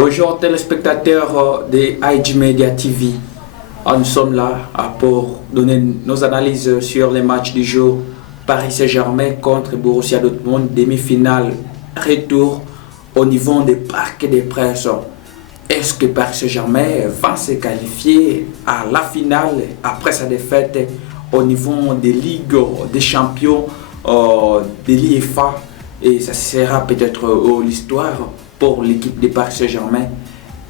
Bonjour téléspectateurs de IG Media TV. Nous sommes là pour donner nos analyses sur les matchs du jour. Paris Saint-Germain contre Borussia Dortmund, demi-finale, retour au niveau des Parcs des Princes. Est-ce que Paris Saint-Germain va se qualifier à la finale après sa défaite au niveau des Ligues des Champions de l'UEFA? Et ça sera peut-être l'histoire pour l'équipe de Paris Saint-Germain.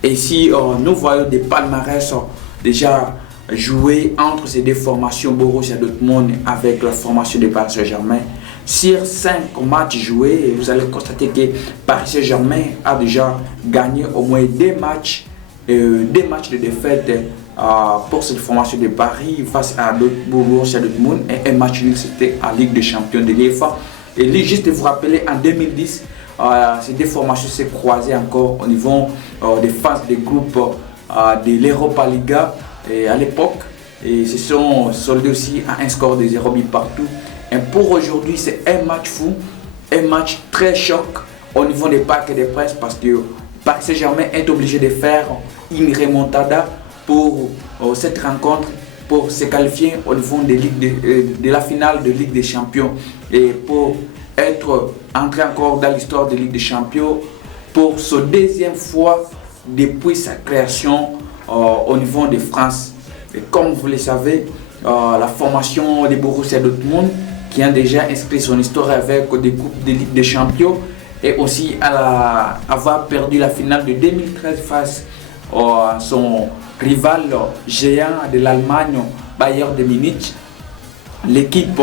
Et si nous voyons des palmarès déjà joués entre ces deux formations, Borussia Dortmund avec la formation de Paris Saint-Germain, sur 5 matchs joués, vous allez constater que Paris Saint-Germain a déjà gagné au moins 2 matchs de défaite pour cette formation de Paris face à Borussia Dortmund, et un match nul c'était en Ligue des Champions de l'UEFA. Et juste vous rappeler, en 2010, ces deux formations s'est croisées encore au niveau des phases de groupe de l'Europa Liga à l'époque, et se sont soldés aussi à un score de 0 but partout. Et pour aujourd'hui, c'est un match fou, un match très choc au niveau des Parcs des Princes, parce que Paris Saint-Germain est obligé de faire une remontada pour cette rencontre, pour se qualifier au niveau de la finale de Ligue des Champions, et pour être entré encore dans l'histoire de Ligue des Champions pour sa deuxième fois depuis sa création au niveau de France. Et comme vous le savez, la formation de Borussia Dortmund, qui a déjà inscrit son histoire avec des coupes de Ligue des Champions, et aussi à avoir perdu la finale de 2013 face à son rival géant de l'Allemagne, Bayern de Munich. L'équipe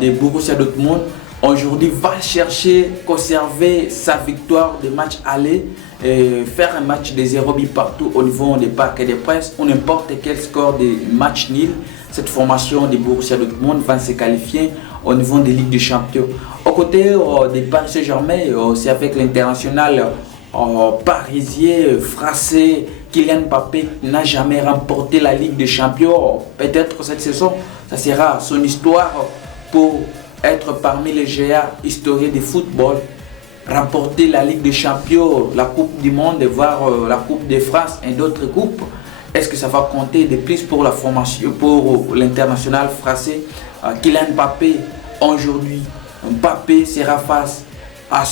de Borussia Dortmund aujourd'hui va chercher conserver sa victoire de match aller, et faire un match de 0 but partout au niveau des Parcs des Princes ou n'importe quel score de match nul. Cette formation de Borussia Dortmund va se qualifier au niveau des Ligues des Champions. Au côté de Paris Saint-Germain, c'est avec l'international parisien français Kylian Mbappé, qui n'a jamais remporté la Ligue des Champions. Peut-être que cette saison, ça sera son histoire pour être parmi les géants historiques du football, remporter la Ligue des Champions, la Coupe du Monde, voire la Coupe de France et d'autres coupes. Est-ce que ça va compter de plus pour la formation, pour l'international français Kylian Mbappé? Aujourd'hui, Mbappé sera face à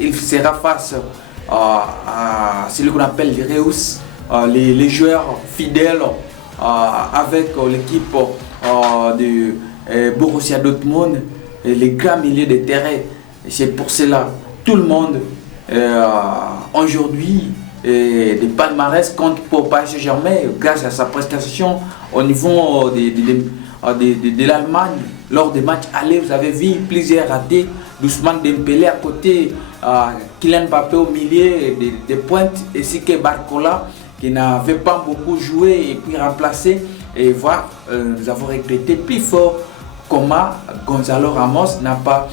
il sera face à celui qu'on appelle les Reus, les joueurs fidèles avec l'équipe de Borussia Dortmund, les grands milieux de terrain. C'est pour cela tout le monde aujourd'hui des palmarès compte pour Paris Saint-Germain grâce à sa prestation au niveau de l'Allemagne. Lors des matchs allés, vous avez vu plusieurs ratés, Ousmane Dembélé à côté, Kylian Mbappé au milieu des pointes, ainsi que Barcola qui n'avait pas beaucoup joué et puis remplacé. Et voilà, nous avons regretté plus fort comment Gonzalo Ramos n'a pas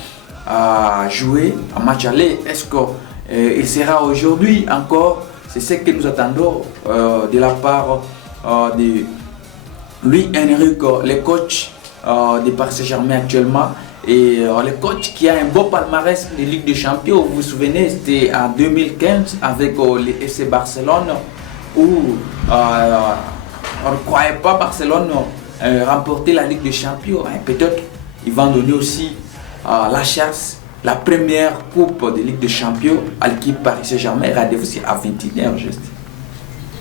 joué en match aller. Est-ce qu'il sera aujourd'hui encore? C'est ce que nous attendons de la part de Luis Enrique, le coach de Paris Saint-Germain actuellement, et le coach qui a un beau palmarès de Ligue des Champions. Vous vous souvenez, c'était en 2015 avec le FC Barcelone, où on ne croyait pas Barcelone remporter la Ligue des Champions. Peut-être ils vont donner aussi la chance, la première coupe de Ligue des Champions à l'équipe Paris Saint-Germain. Rendez-vous à 21h juste.